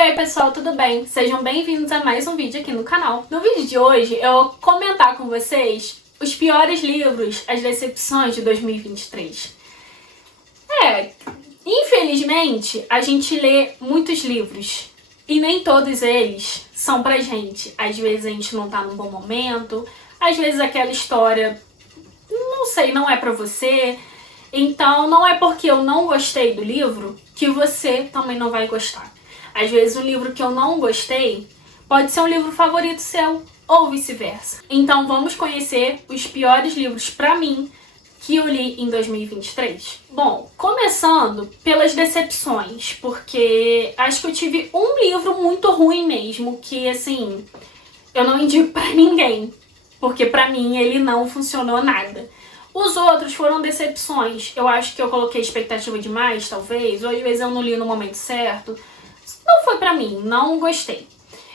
Oi pessoal, tudo bem? Sejam bem-vindos a mais um vídeo aqui no canal. No vídeo de hoje eu vou comentar com vocês os piores livros, as decepções de 2023. Infelizmente a gente lê muitos livros e nem todos eles são pra gente. Às vezes a gente não tá num bom momento, às vezes aquela história, não sei, não é pra você. Então não é porque eu não gostei do livro que você também não vai gostar. Às vezes o livro que eu não gostei pode ser um livro favorito seu, ou vice-versa. Então vamos conhecer os piores livros pra mim que eu li em 2023. Bom, começando pelas decepções, porque acho que eu tive um livro muito ruim mesmo, que assim, eu não indico pra ninguém, porque pra mim ele não funcionou nada. Os outros foram decepções. Eu acho que eu coloquei expectativa demais, talvez, ou às vezes eu não li no momento certo. Não foi pra mim, não gostei.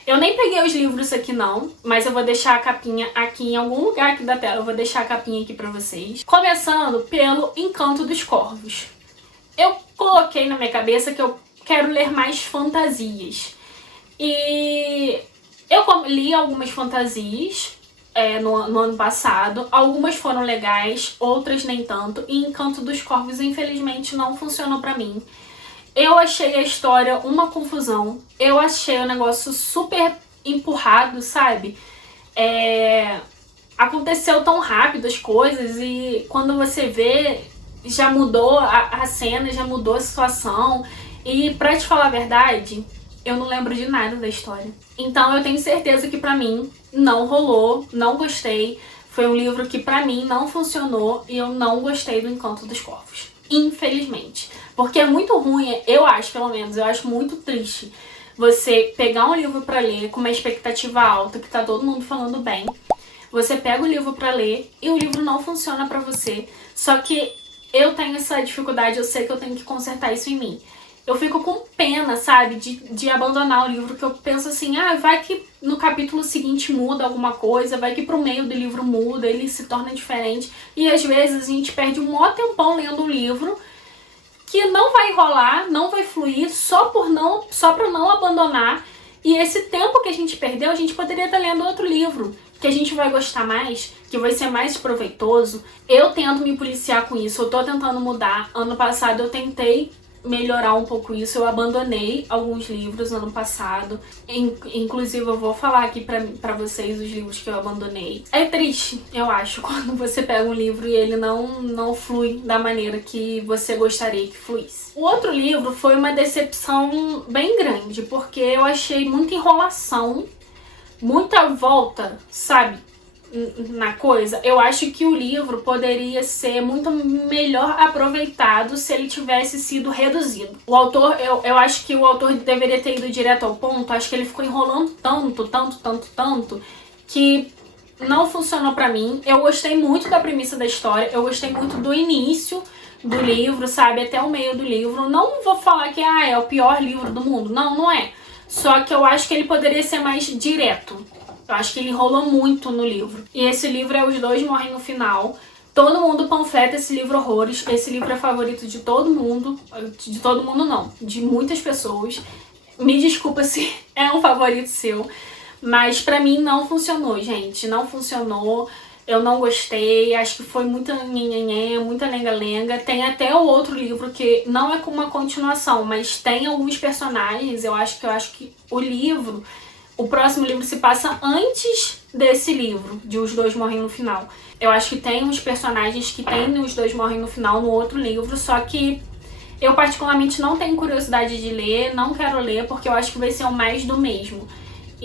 Eu nem peguei os livros aqui não, mas eu vou deixar a capinha aqui em algum lugar aqui da tela. Eu vou deixar a capinha aqui pra vocês. Começando pelo Encanto dos Corvos. Eu coloquei na minha cabeça que eu quero ler mais fantasias. E eu li algumas fantasias no ano passado. Algumas foram legais, outras nem tanto. E Encanto dos Corvos, infelizmente, não funcionou pra mim. Eu achei a história uma confusão. Eu achei o negócio super empurrado, sabe? Aconteceu tão rápido as coisas e quando você vê, já mudou a cena, já mudou a situação. E pra te falar a verdade, eu não lembro de nada da história. Então eu tenho certeza que pra mim não rolou, não gostei. Foi um livro que pra mim não funcionou e eu não gostei do Encanto dos Corvos. Infelizmente. Porque é muito ruim, eu acho, pelo menos, eu acho muito triste você pegar um livro pra ler com uma expectativa alta, que tá todo mundo falando bem. Você pega o livro pra ler e o livro não funciona pra você. Só que eu tenho essa dificuldade, eu sei que eu tenho que consertar isso em mim. Eu fico com pena, sabe, de abandonar o livro, que eu penso assim, vai que no capítulo seguinte muda alguma coisa, vai que pro meio do livro muda, ele se torna diferente. E às vezes a gente perde um maior tempão lendo um livro que não vai rolar, não vai fluir, só pra não abandonar. E esse tempo que a gente perdeu, a gente poderia estar lendo outro livro, que a gente vai gostar mais, que vai ser mais proveitoso. Eu tento me policiar com isso, eu tô tentando mudar. Ano passado eu tentei melhorar um pouco isso, eu abandonei alguns livros ano passado. Inclusive eu vou falar aqui pra vocês os livros que eu abandonei. É triste, eu acho, quando você pega um livro e ele não flui da maneira que você gostaria que fluísse. O outro livro foi uma decepção bem grande, porque eu achei muita enrolação, muita volta, sabe, na coisa. Eu acho que o livro poderia ser muito melhor aproveitado se ele tivesse sido reduzido. O autor, eu acho que o autor deveria ter ido direto ao ponto. Acho que ele ficou enrolando tanto, que não funcionou pra mim. Eu gostei muito da premissa da história, eu gostei muito do início do livro, sabe, até o meio do livro. Não vou falar que é o pior livro do mundo, não é. Só que eu acho que ele poderia ser mais direto. Eu acho que ele enrolou muito no livro. E esse livro é Os Dois Morrem no Final. Todo mundo panfleta esse livro horrores. Esse livro é favorito de todo mundo. De todo mundo não, de muitas pessoas. Me desculpa se é um favorito seu, mas pra mim não funcionou, gente. Não funcionou. Eu não gostei. Acho que foi muita nhenhenhé, muita lenga-lenga. Tem até o outro livro que não é com uma continuação, mas tem alguns personagens. Eu acho que o livro... O próximo livro se passa antes desse livro, de Os Dois Morrem no Final. Eu acho que tem uns personagens que tem Os Dois Morrem no Final no outro livro, só que eu particularmente não tenho curiosidade de ler, não quero ler, porque eu acho que vai ser o mais do mesmo.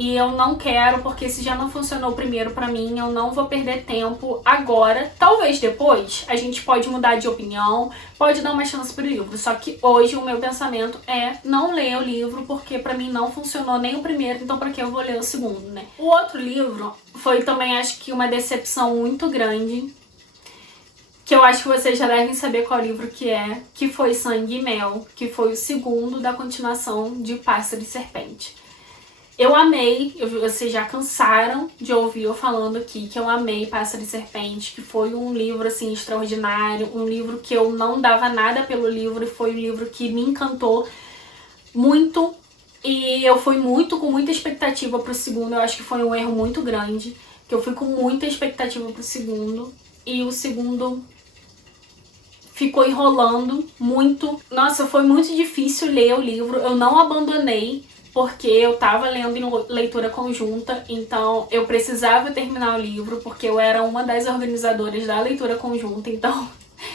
E eu não quero, porque se já não funcionou primeiro pra mim, eu não vou perder tempo agora. Talvez depois a gente pode mudar de opinião, pode dar uma chance pro livro. Só que hoje o meu pensamento é não ler o livro, porque pra mim não funcionou nem o primeiro, então pra que eu vou ler o segundo, né? O outro livro foi também, acho que uma decepção muito grande, que eu acho que vocês já devem saber qual livro que foi Sangue e Mel, que foi o segundo da continuação de Pássaro e Serpente. Eu amei, vocês já cansaram de ouvir eu falando aqui que eu amei Pássaro e Serpente, que foi um livro assim extraordinário, um livro que eu não dava nada pelo livro e foi um livro que me encantou muito. E eu fui com muita expectativa pro segundo. Eu acho que foi um erro muito grande, que eu fui com muita expectativa pro segundo. E o segundo ficou enrolando muito. Nossa, foi muito difícil ler o livro. Eu não abandonei, porque eu tava lendo em leitura conjunta, então eu precisava terminar o livro, porque eu era uma das organizadoras da leitura conjunta, então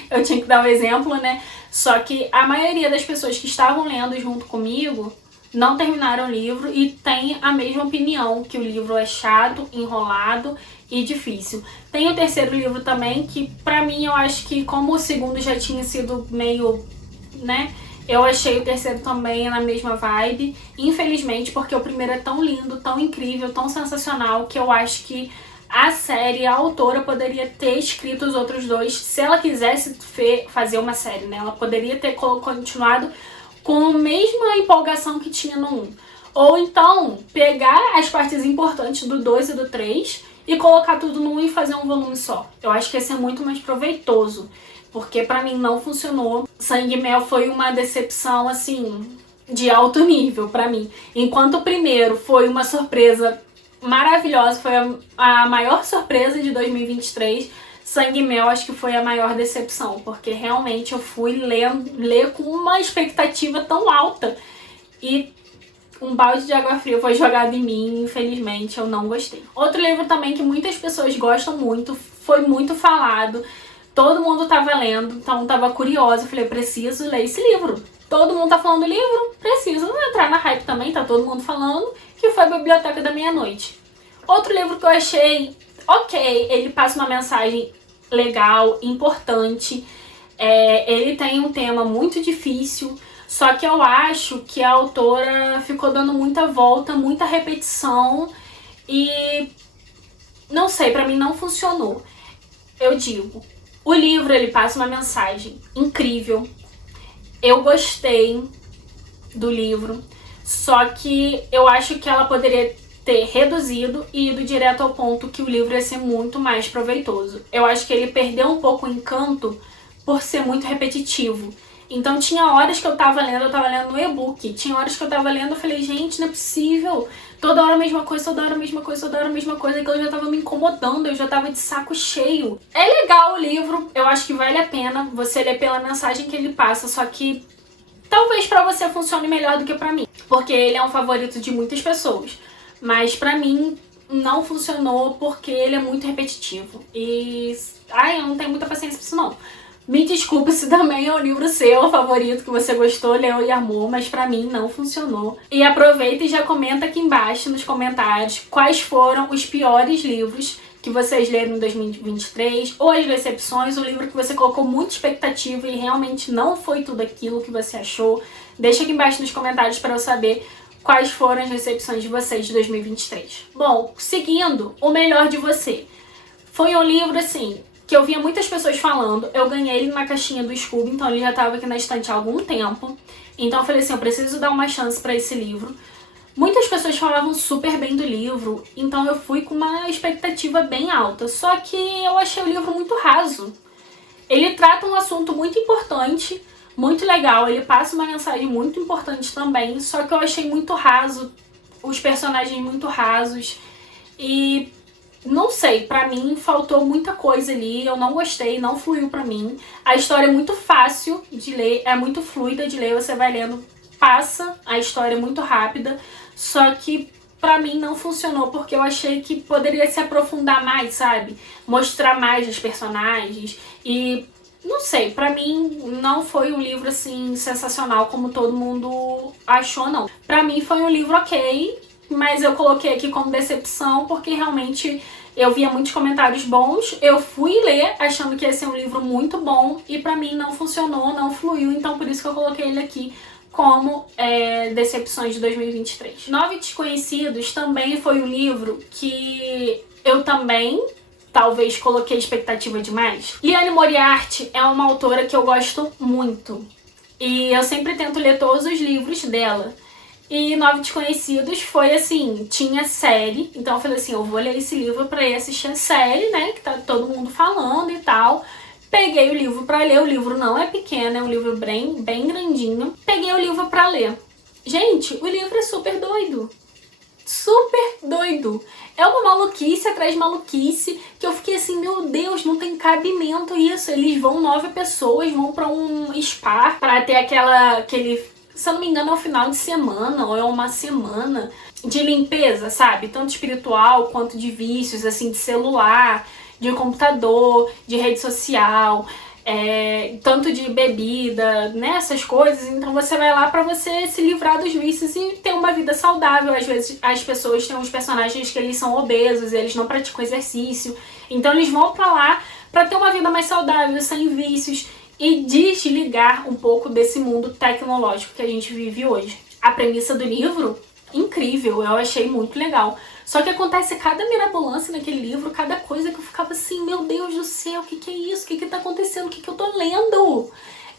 eu tinha que dar o exemplo, né? Só que a maioria das pessoas que estavam lendo junto comigo não terminaram o livro e tem a mesma opinião, que o livro é chato, enrolado e difícil. Tem o terceiro livro também, que pra mim eu acho que, como o segundo já tinha sido meio, né, eu achei o terceiro também na mesma vibe, infelizmente, porque o primeiro é tão lindo, tão incrível, tão sensacional, que eu acho que a série, a autora poderia ter escrito os outros dois, se ela quisesse fazer uma série, né, ela poderia ter continuado com a mesma empolgação que tinha no 1. Ou então, pegar as partes importantes do 2 e do 3 e colocar tudo no 1 e fazer um volume só. Eu acho que ia ser muito mais proveitoso, porque pra mim não funcionou. Sangue e Mel foi uma decepção, assim, de alto nível pra mim. Enquanto o primeiro foi uma surpresa maravilhosa, foi a maior surpresa de 2023, Sangue e Mel acho que foi a maior decepção, porque realmente eu fui ler com uma expectativa tão alta e um balde de água fria foi jogado em mim, infelizmente eu não gostei. Outro livro também que muitas pessoas gostam muito, foi muito falado, todo mundo tava lendo, então tava curiosa, falei, preciso ler esse livro. Todo mundo tá falando do livro, preciso entrar na hype também, tá todo mundo falando, que foi a Biblioteca da Meia-Noite. Outro livro que eu achei ok, ele passa uma mensagem legal, importante, ele tem um tema muito difícil, só que eu acho que a autora ficou dando muita volta, muita repetição e não sei, pra mim não funcionou. Eu digo, o livro ele passa uma mensagem incrível, eu gostei do livro, só que eu acho que ela poderia ter reduzido e ido direto ao ponto, que o livro ia ser muito mais proveitoso. Eu acho que ele perdeu um pouco o encanto por ser muito repetitivo. Então tinha horas que eu tava lendo no e-book, tinha horas que eu tava lendo, eu falei, gente, não é possível, toda hora a mesma coisa, toda hora a mesma coisa, toda hora a mesma coisa, que eu já tava me incomodando, eu já tava de saco cheio. É legal o livro, eu acho que vale a pena você ler pela mensagem que ele passa, só que talvez pra você funcione melhor do que pra mim, porque ele é um favorito de muitas pessoas. Mas pra mim não funcionou porque ele é muito repetitivo. E eu não tenho muita paciência pra isso não. Me desculpe se também é o livro seu favorito, que você gostou, leu e amou, mas pra mim não funcionou. E aproveita e já comenta aqui embaixo nos comentários quais foram os piores livros que vocês leram em 2023, ou as decepções, o livro que você colocou muita expectativa e realmente não foi tudo aquilo que você achou. Deixa aqui embaixo nos comentários para eu saber quais foram as decepções de vocês de 2023. Bom, seguindo, O Melhor de Você. Foi um livro, assim, que eu via muitas pessoas falando. Eu ganhei ele na caixinha do Scooby, então ele já estava aqui na estante há algum tempo. Então eu falei assim, eu preciso dar uma chance para esse livro. Muitas pessoas falavam super bem do livro, então eu fui com uma expectativa bem alta. Só que eu achei o livro muito raso. Ele trata um assunto muito importante, muito legal, ele passa uma mensagem muito importante também, só que eu achei muito raso, os personagens muito rasos e não sei, pra mim faltou muita coisa ali, eu não gostei, não fluiu pra mim. A história é muito fácil de ler, é muito fluida de ler, você vai lendo, passa a história muito rápida, só que pra mim não funcionou porque eu achei que poderia se aprofundar mais, sabe? Mostrar mais os personagens e não sei, pra mim não foi um livro assim sensacional como todo mundo achou, não. Pra mim foi um livro ok, mas eu coloquei aqui como decepção porque realmente eu via muitos comentários bons, eu fui ler achando que ia ser um livro muito bom e pra mim não funcionou, não fluiu, então por isso que eu coloquei ele aqui como decepções de 2023. Nove Desconhecidos também foi um livro que eu também talvez coloquei expectativa demais. Liane Moriarty é uma autora que eu gosto muito. E eu sempre tento ler todos os livros dela. E Nove Desconhecidos foi assim, tinha série. Então eu falei assim, eu vou ler esse livro pra ir assistir a série, né? Que tá todo mundo falando e tal. Peguei o livro pra ler, o livro não é pequeno, é um livro bem grandinho. Peguei o livro pra ler. Gente, o livro é super doido. Super doido. É uma maluquice atrás de maluquice que eu fiquei assim, meu Deus, não tem cabimento isso. Eles vão, 9 pessoas, vão pra um spa pra ter aquele, se eu não me engano, é um final de semana ou é uma semana de limpeza, sabe? Tanto espiritual quanto de vícios, assim, de celular, de computador, de rede social, tanto de bebida, né, essas coisas. Então você vai lá pra você se livrar dos vícios e ter uma vida saudável. Às vezes as pessoas têm uns personagens que eles são obesos, eles não praticam exercício, então eles vão pra lá pra ter uma vida mais saudável, sem vícios e desligar um pouco desse mundo tecnológico que a gente vive hoje. A premissa do livro, incrível, eu achei muito legal. Só que acontece cada mirabolância naquele livro, cada coisa que eu ficava assim, meu Deus do céu, o que é isso? O que tá acontecendo? O que eu tô lendo?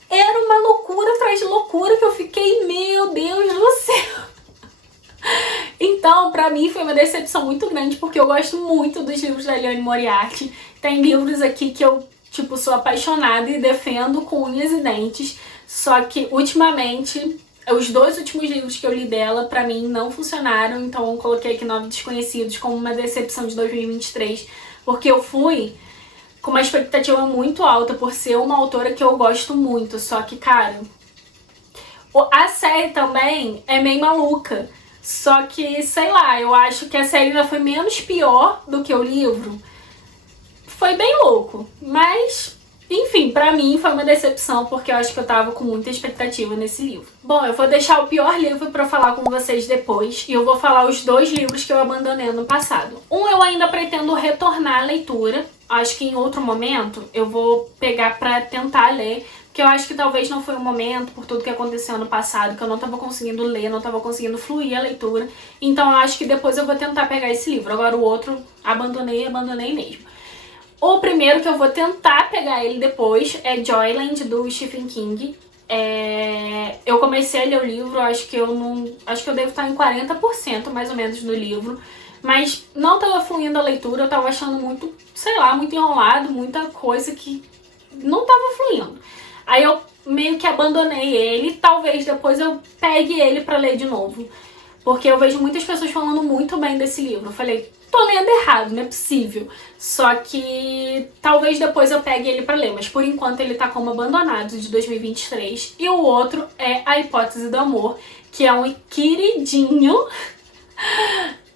Era uma loucura atrás de loucura que eu fiquei, meu Deus do céu. Então, pra mim foi uma decepção muito grande, porque eu gosto muito dos livros da Liane Moriarty. Tem livros aqui que eu, tipo, sou apaixonada e defendo com unhas e dentes. Só que, ultimamente, os 2 últimos livros que eu li dela, pra mim, não funcionaram. Então, eu coloquei aqui Nove Desconhecidos como uma decepção de 2023. Porque eu fui com uma expectativa muito alta por ser uma autora que eu gosto muito. Só que, cara, a série também é meio maluca. Só que, sei lá, eu acho que a série ainda foi menos pior do que o livro. Foi bem louco, mas, enfim, pra mim foi uma decepção, porque eu acho que eu tava com muita expectativa nesse livro. Bom, eu vou deixar o pior livro pra falar com vocês depois, e eu vou falar os 2 livros que eu abandonei no passado. Um eu ainda pretendo retornar à leitura, acho que em outro momento eu vou pegar pra tentar ler, porque eu acho que talvez não foi o momento, por tudo que aconteceu no passado, que eu não tava conseguindo ler, não tava conseguindo fluir a leitura. Então eu acho que depois eu vou tentar pegar esse livro. Agora o outro, abandonei mesmo. O primeiro que eu vou tentar pegar ele depois é Joyland, do Stephen King. Eu comecei a ler o livro, acho que eu devo estar em 40% mais ou menos do livro. Mas não tava fluindo a leitura, eu tava achando muito, sei lá, muito enrolado, muita coisa que não tava fluindo. Aí eu meio que abandonei ele, talvez depois eu pegue ele pra ler de novo. Porque eu vejo muitas pessoas falando muito bem desse livro. Eu falei, tô lendo errado, não é possível. Só que talvez depois eu pegue ele pra ler, mas por enquanto ele tá como abandonado, de 2023. E o outro é A Hipótese do Amor, que é um queridinho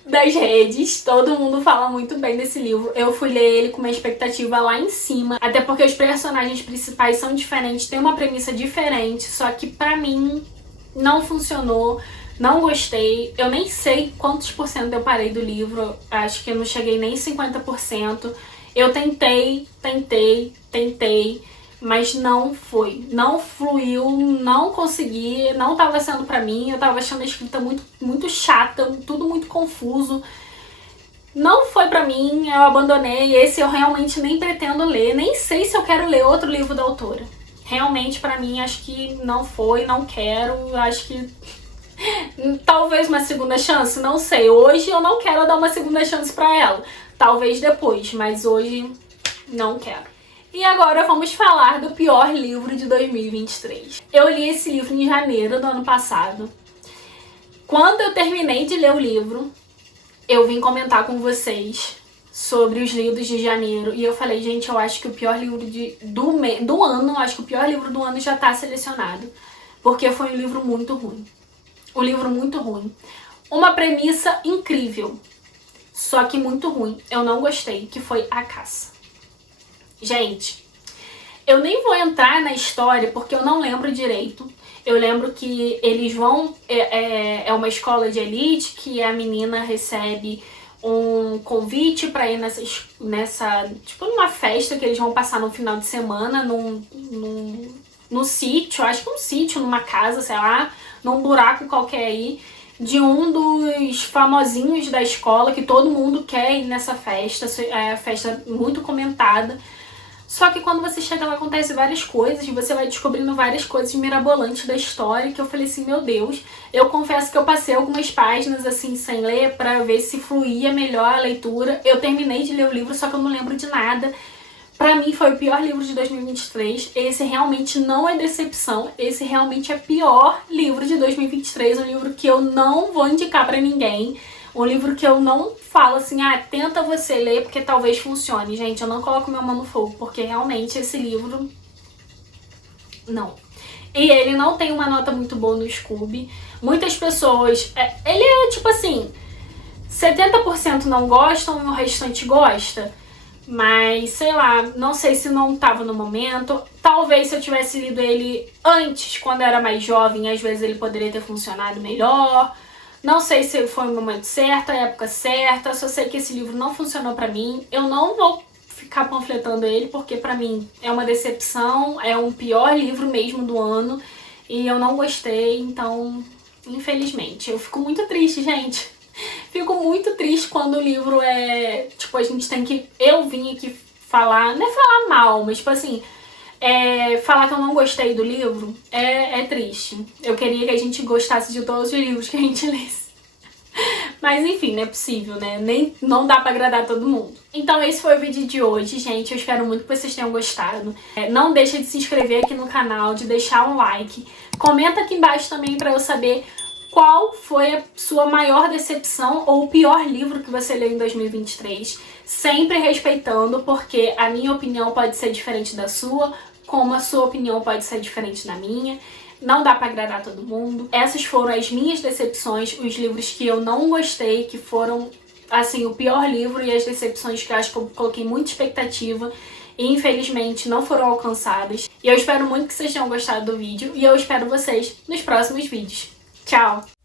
das redes, todo mundo fala muito bem desse livro. Eu fui ler ele com uma expectativa lá em cima, até porque os personagens principais são diferentes, tem uma premissa diferente, só que pra mim não funcionou, não gostei. Eu nem sei quantos por cento eu parei do livro, acho que eu não cheguei nem 50%. Eu tentei, mas não foi, não fluiu, não consegui, não tava sendo pra mim, eu tava achando a escrita muito chata, tudo muito confuso. Não foi pra mim, eu abandonei. Esse eu realmente nem pretendo ler, nem sei se eu quero ler outro livro da autora. Realmente pra mim acho que não foi, não quero, acho que talvez uma segunda chance, não sei. Hoje eu não quero dar uma segunda chance pra ela, talvez depois, mas hoje não quero. E agora vamos falar do pior livro de 2023. Eu li esse livro em janeiro do ano passado. Quando eu terminei de ler o livro, eu vim comentar com vocês sobre os livros de janeiro. E eu falei, gente, eu acho que o pior livro do ano, acho que o pior livro do ano já tá selecionado. Porque foi um livro muito ruim. Um livro muito ruim. Uma premissa incrível, só que muito ruim. Eu não gostei, que foi A Caça. Gente, eu nem vou entrar na história porque eu não lembro direito. Eu lembro que eles vão... É uma escola de elite que a menina recebe um convite pra ir nessa tipo, numa festa que eles vão passar no final de semana num sítio, acho que um sítio, numa casa, sei lá, num buraco qualquer aí, de um dos famosinhos da escola, que todo mundo quer ir nessa festa, é festa muito comentada. Só que quando você chega lá, acontece várias coisas, e você vai descobrindo várias coisas mirabolantes da história, que eu falei assim, meu Deus, eu confesso que eu passei algumas páginas assim, sem ler, pra ver se fluía melhor a leitura. Eu terminei de ler o livro, só que eu não lembro de nada. Pra mim foi o pior livro de 2023. Esse realmente não é decepção. Esse realmente é o pior livro de 2023. Um livro que eu não vou indicar pra ninguém. Um livro que eu não falo assim, tenta você ler porque talvez funcione. Gente, eu não coloco minha mão no fogo, porque realmente esse livro... não. E ele não tem uma nota muito boa no Scoob. Muitas pessoas... ele é tipo assim... 70% não gostam e o restante gosta. Mas, sei lá, não sei se não tava no momento. Talvez se eu tivesse lido ele antes, quando eu era mais jovem, às vezes ele poderia ter funcionado melhor. Não sei se foi o momento certo, a época certa. Só sei que esse livro não funcionou pra mim. Eu não vou ficar panfletando ele, porque pra mim é uma decepção. É um pior livro mesmo do ano. E eu não gostei, então, infelizmente. Eu fico muito triste, gente. Fico muito triste quando o livro é... tipo, a gente tem que... eu vim aqui falar... não é falar mal, mas tipo assim... falar que eu não gostei do livro é triste. Eu queria que a gente gostasse de todos os livros que a gente lesse. Mas enfim, não é possível, né? Não dá pra agradar todo mundo. Então esse foi o vídeo de hoje, gente. Eu espero muito que vocês tenham gostado. Não deixa de se inscrever aqui no canal, de deixar um like. Comenta aqui embaixo também pra eu saber... qual foi a sua maior decepção ou o pior livro que você leu em 2023? Sempre respeitando, porque a minha opinião pode ser diferente da sua, como a sua opinião pode ser diferente da minha. Não dá pra agradar todo mundo. Essas foram as minhas decepções, os livros que eu não gostei, que foram, assim, o pior livro, e as decepções que eu acho que eu coloquei muita expectativa e infelizmente não foram alcançadas. E eu espero muito que vocês tenham gostado do vídeo e eu espero vocês nos próximos vídeos. Tchau!